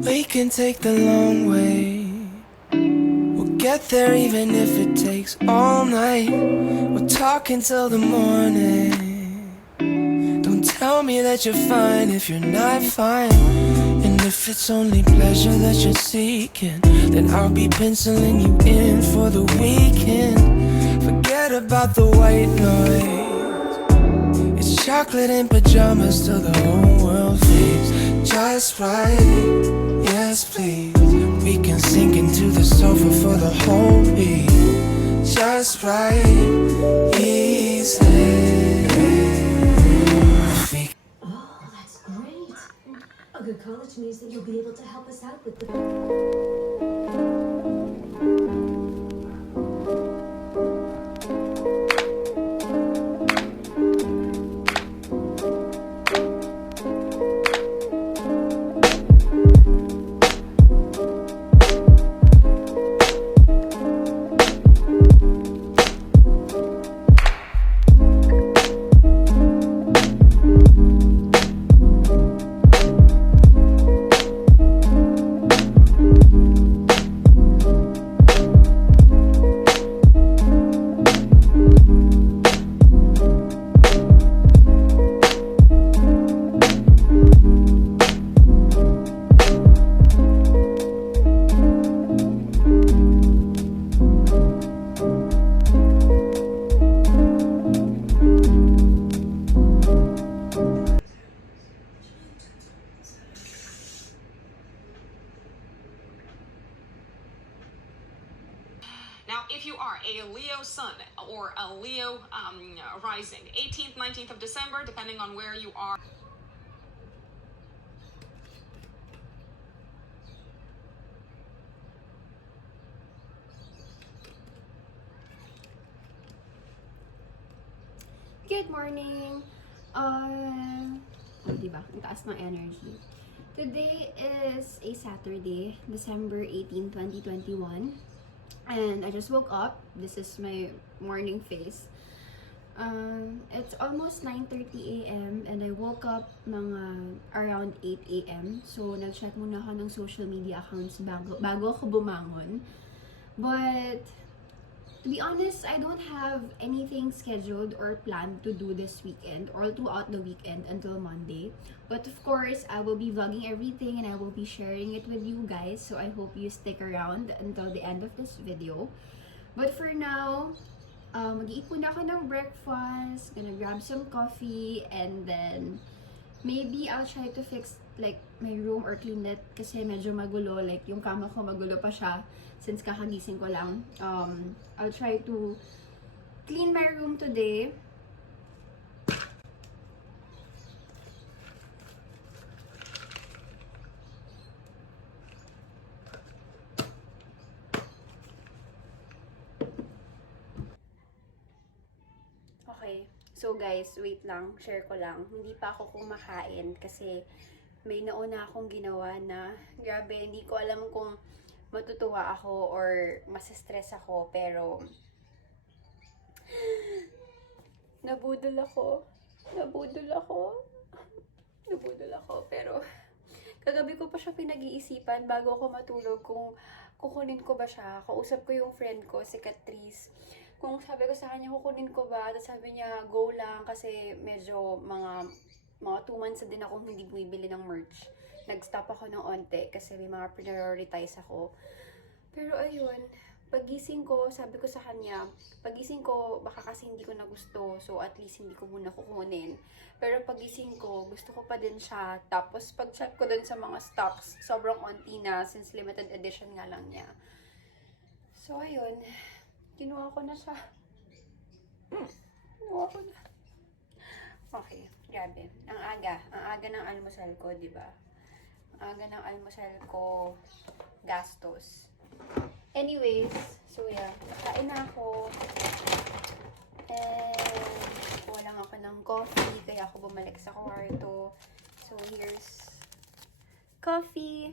We can take the long way. We'll get there even if it takes all night. We'll talk until the morning. Don't tell me that you're fine if you're not fine. And if it's only pleasure that you're seeking, then I'll be penciling you in for the weekend. Forget about the white noise. It's chocolate and pajamas till the whole world fades. Just right, yes please. We can sink into the sofa for the whole week. Just right, easy. Oh, that's great. A good college means that you'll be able to help us out with the... Now, if you are a Leo sun or a Leo rising, 18th, 19th of December, depending on where you are. Good morning! Diba? Ang taas ng energy. Today is a Saturday, December 18, 2021. And I just woke up. This is my morning face. It's almost 9:30 a.m. and I woke up mga around 8 a.m. So, nag-check muna ako ng social media accounts bago ako bumangon. But, to be honest, I don't have anything scheduled or planned to do this weekend or throughout the weekend until Monday. But of course, I will be vlogging everything and I will be sharing it with you guys. So I hope you stick around until the end of this video. But for now, mag-eat muna ako ng breakfast, gonna grab some coffee, and then maybe I'll try to fix like my room or clean it kasi medyo magulo. Like yung kama ko magulo pa siya since kakagising ko lang. I'll try to clean my room today. Okay, so guys, wait lang, share ko lang. Hindi pa ako kumakain kasi may nauna akong ginawa na grabe, hindi ko alam kung matutuwa ako or masistress ako, pero nabudol ako, pero kagabi ko pa siya pinag-iisipan bago ako matulog kung kukunin ko ba siya. Kausap ko yung friend ko, si Catrice. Kung sabi ko sa kanya, kukunin ko ba? Tapos sabi niya, go lang kasi medyo mga 2 months na din akong hindi bumibili ng merch. Nag-stop ako ng onte kasi may mga prioritize ako. Pero ayun, pagising ko, sabi ko sa kanya, pagising ko, baka kasi hindi ko na gusto. So at least hindi ko muna kukunin. Pero pagising ko, gusto ko pa din siya. Tapos pag-check ko dun sa mga stocks, sobrang onti na since limited edition nga lang niya. So ayun, kinuha ko na siya. Okay, grabe. Ang aga ng almusal ko, di ba? Ang aga ng almusal ko, gastos. Anyways, so yeah, kain na ako. And kuha lang ako ng coffee, kaya ako bumalik sa kwarto. So here's coffee.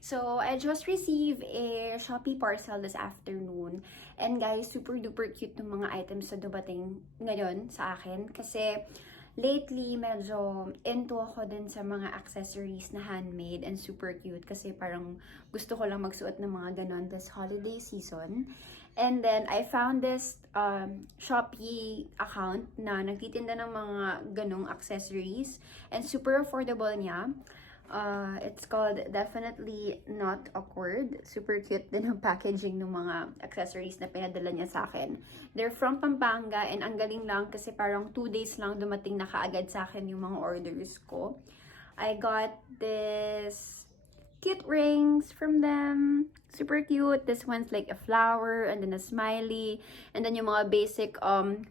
So, I just received a Shopee parcel this afternoon. And guys, super duper cute ng mga items na dumating ngayon sa akin. Kasi, lately, medyo into ako din sa mga accessories na handmade and super cute. Kasi parang gusto ko lang magsuot ng mga ganon this holiday season. And then, I found this Shopee account na nagtitinda ng mga ganong accessories. And super affordable niya. It's called Definitely Not Awkward. Super cute din ang packaging ng mga accessories na pinadala niya sa akin. They're from Pampanga and ang galing lang kasi parang 2 days lang dumating na kaagad sa akin yung mga orders ko. I got this cute rings from them. Super cute. This one's like a flower and then a smiley. And then yung mga basic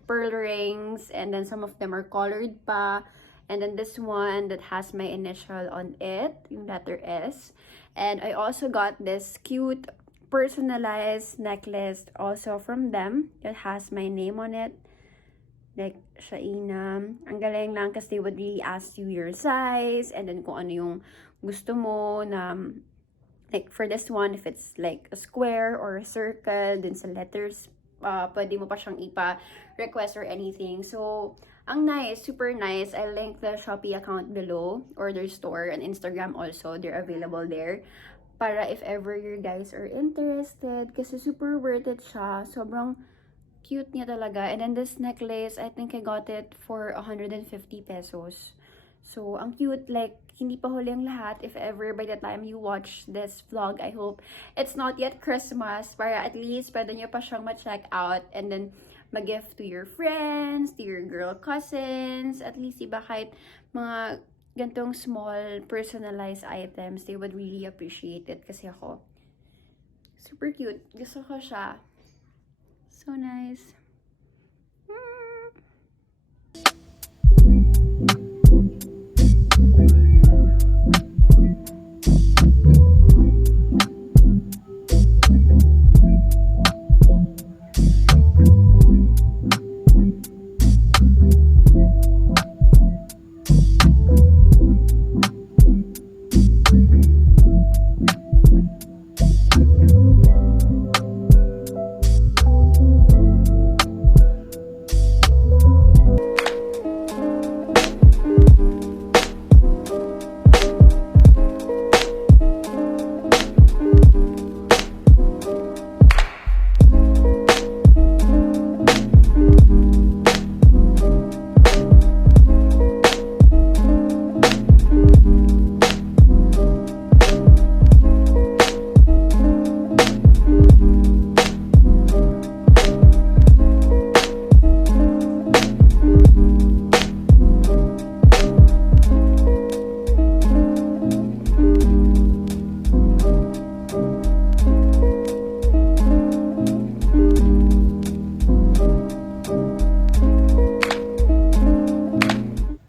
pearl rings. And then some of them are colored pa. And then this one that has my initial on it, yung letter S. And I also got this cute personalized necklace also from them. It has my name on it. Like, Shaina. Ang galing lang kasi they would really ask you your size and then kung ano yung gusto mo na, like for this one, if it's like a square or a circle, dun sa letters, pwede mo pa siyang ipa-request or anything. So, ang nice, super nice. I link the Shopee account below or their store and Instagram also. They're available there. Para if ever you guys are interested. Kasi super worth it siya. Sobrang cute niya talaga. And then this necklace, I think I got it for 150 pesos. So, ang cute. Like, hindi pa huli ang lahat. If ever by the time you watch this vlog, I hope it's not yet Christmas. Para at least pwede nyo pa siyang ma-check out. And then, mag-gift to your friends, to your girl cousins. At least, iba kahit mga gantong small personalized items, they would really appreciate it. Kasi ako, super cute. Gusto ko siya. So nice.